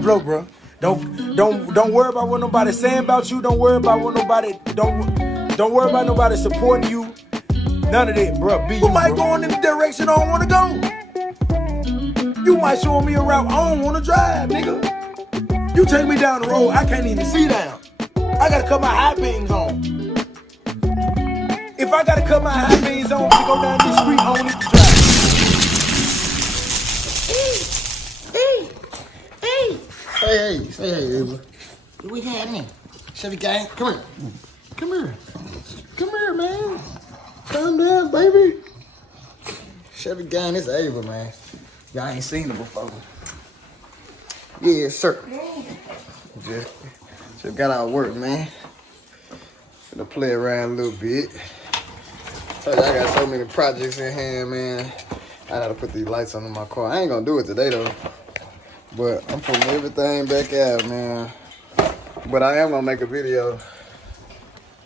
gonna blow, bro. Don't worry about what nobody's saying about you. Don't worry about what nobody don't worry about nobody supporting you. None of that, bro. Be you might go in the direction I don't want to go. You might show me a route I don't want to drive, nigga. You take me down the road, I can't even see down. I gotta cut my high beams on. If I gotta cut my high beams on to go down this street, I don't need to drive. Say hey, Ava. What we happening? Chevy gang, come here. Come here, man. Calm down, baby. Chevy gang, this Ava, man. Y'all ain't seen her before. Yeah, sir. Just got out of work, man. Gonna play around a little bit. Told you I got so many projects in hand, man. I gotta put these lights under my car. I ain't gonna do it today, though. But I'm putting everything back out, man. But I am gonna make a video.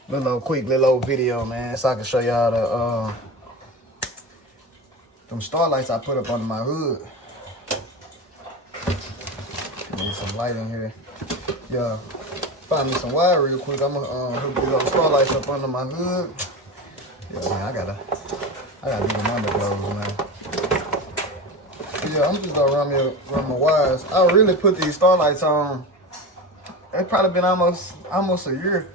Quick little video, man, so I can show y'all the them starlights I put up under my hood. Need some light in here. Yeah. Find me some wire real quick. I'm gonna hook these little starlights up under my hood. Yeah, man, I gotta do them underglows, man. Yeah, I'm just gonna run my wires. I really put these starlights on. It's probably been almost a year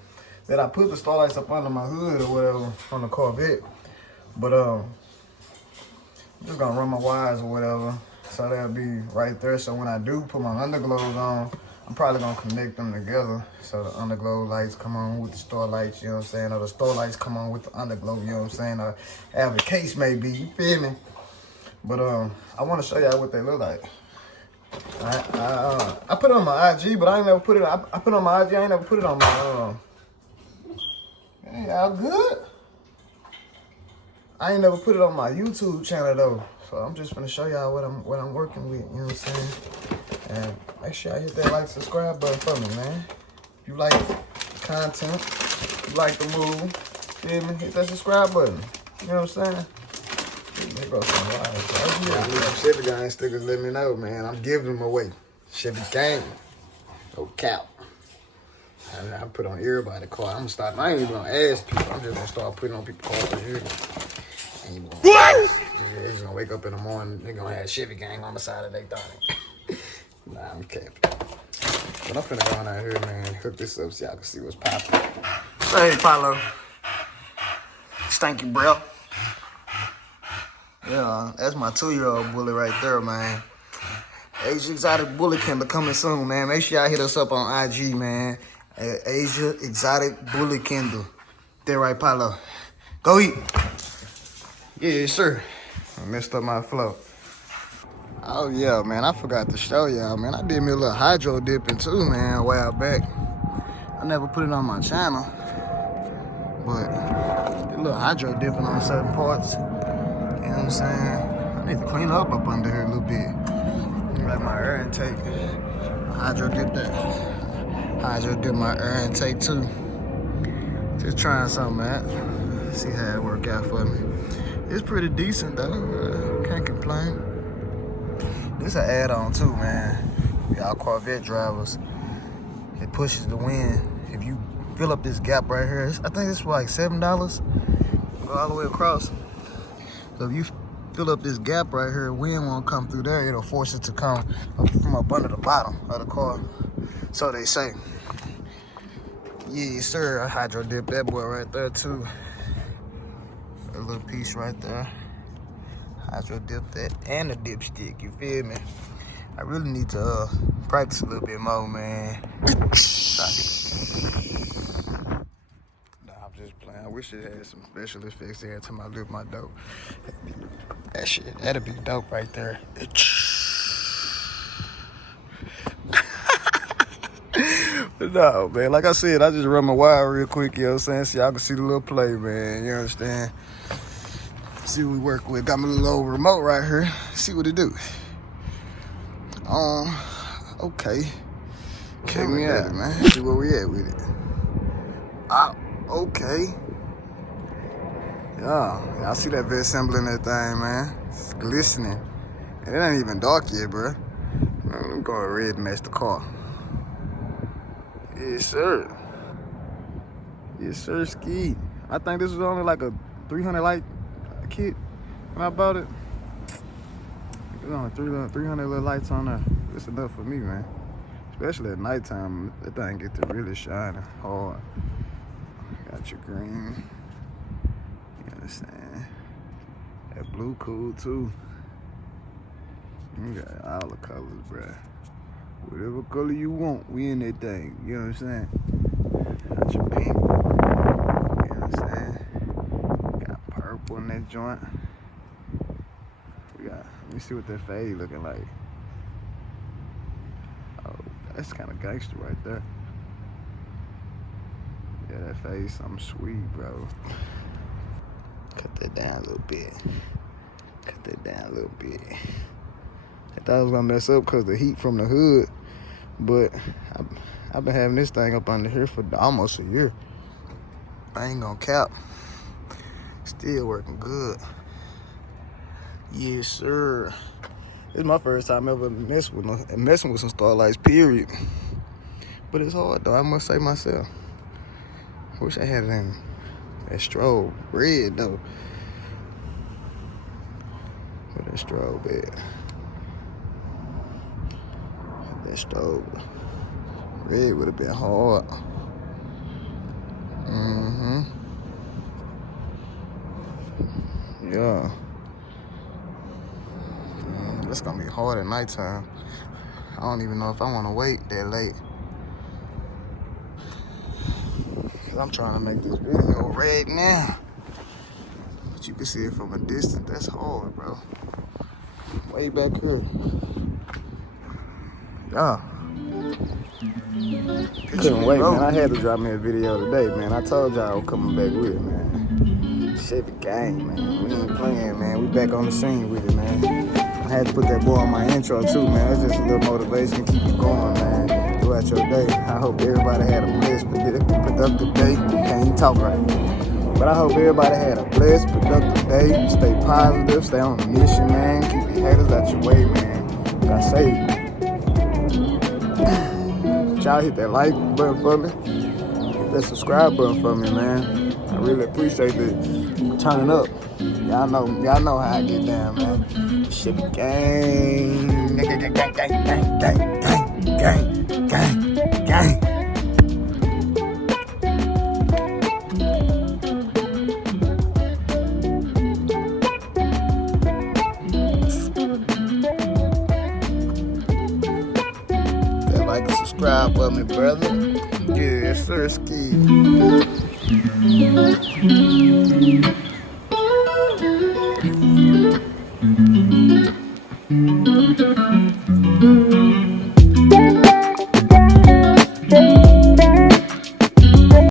that I put the starlights up under my hood or whatever on the Corvette. But I'm just gonna run my wires or whatever, so they'll be right there. So when I do put my underglows on, I'm probably gonna connect them together. So the underglow lights come on with the starlights, you know what I'm saying? Or the starlights come on with the underglow, you know what I'm saying? Or however the case may be, you feel me? But I want to show y'all what they look like. I put it on my IG, but I ain't never put it. I put it on my IG. I ain't never put it on my. Hey, y'all good? I ain't never put it on my YouTube channel though. So I'm just gonna show y'all what I'm working with. You know what I'm saying? And make sure y'all hit that like, subscribe button for me, man. If you like the content, if you like the move, feel me? Hit that subscribe button. You know what I'm saying? They go some live. Yeah, Chevy gang stickers, let me know, man. I'm giving them away. Chevy gang. No cap. I put on everybody's car. I'm gonna start. I ain't even gonna ask people. I'm just gonna start putting on people's cars here. What? They're just gonna wake up in the morning. They're gonna have Chevy gang on the side of their thing. Nah, I'm capping. But I'm finna go on out here, man. Hook this up so y'all can see what's popping. Hey, Paulo. Stanky bro. Yeah, that's my 2-year-old bully right there, man. Asia Exotic Bully Kindle coming soon, man. Make sure y'all hit us up on IG, man. Asia Exotic Bully Kindle. There, right, Paulo. Go eat. Yeah, sir. I messed up my flow. Oh, yeah, man. I forgot to show y'all, man. I did me a little hydro dipping, too, man, a while back. I never put it on my channel. But did a little hydro dipping on certain parts. You know what I'm saying? I need to clean up under here a little bit. Like my air intake. Hydro dip my air intake too. Just trying something, man. See how it work out for me. It's pretty decent though. Can't complain. This an add-on too, man. Y'all Corvette drivers. It pushes the wind. If you fill up this gap right here, I think it's like $7. Go all the way across. So if you fill up this gap right here, wind won't come through there. It'll force it to come up from up under the bottom of the car. So they say. Yeah, sir. I hydro dip that boy right there too. A little piece right there. Hydro dip that and a dipstick. You feel me? I really need to practice a little bit more, man. Just playing. I wish it had some special effects every time I lift my dope. That shit, that'd be dope right there. But no, man, like I said, I just run my wire real quick, you know what I'm saying? So y'all can see the little play, man, you understand? See what we work with. Got my little old remote right here. See what it do. Okay. Check me out, man. See where we at with it. Okay. Yeah, I see that vet assembling that thing, man. It's glistening. And it ain't even dark yet, bro. I'm going red to match the car. Yes, sir. Yes, sir, ski. I think this was only like a 300 light kit when I bought it. It was only 300 little lights on there. It's enough for me, man. Especially at nighttime, that thing get to really shining hard. Got your green. You understand? That blue cool too. You got all the colors, bruh. Whatever color you want, we in that thing. You know what I'm saying? Got your pink. You know what I'm saying? Got purple in that joint. We got, let me see what that fade looking like. Oh, that's kind of gangster right there. Yeah, that fade something sweet, bro. Cut that down a little bit. Cut that down a little bit. I thought I was gonna mess up because the heat from the hood, but I've been having this thing up under here for almost a year. I ain't gonna cap. Still working good. Yes, sir. This is my first time ever messing with some Starlights, period. But it's hard though, I must say myself. I wish I had it in that strobe red though. Where that strobe at? That strobe red would have been hard. Yeah. It's gonna be hard at nighttime. I don't even know if I wanna wait that late. Cause I'm trying to make this video right now. But you can see it from a distance. That's hard, bro. Way back here. Yeah. Couldn't wait, man. I had to drop me a video today, man. I told y'all I was coming back with it, man. Chevy gang, man. We ain't playing, man. We back on the scene with it, man. I had to put that boy on my intro, too, man. That's just a little motivation to keep you going, man, throughout your day. I hope everybody had a blessed, productive day. Can't even talk right. But I hope everybody had a blessed, productive day. Stay positive. Stay on the mission, man. Keep your haters out your way, man. Like I say, y'all hit that like button for me. Hit that subscribe button for me, man. I really appreciate it. Turning up. Y'all know how I get down, man. Shit gang. Gang, gang, gang, gang, gang, gang, gang, gang. That like and subscribe for me, brother. Yes, sir, ski.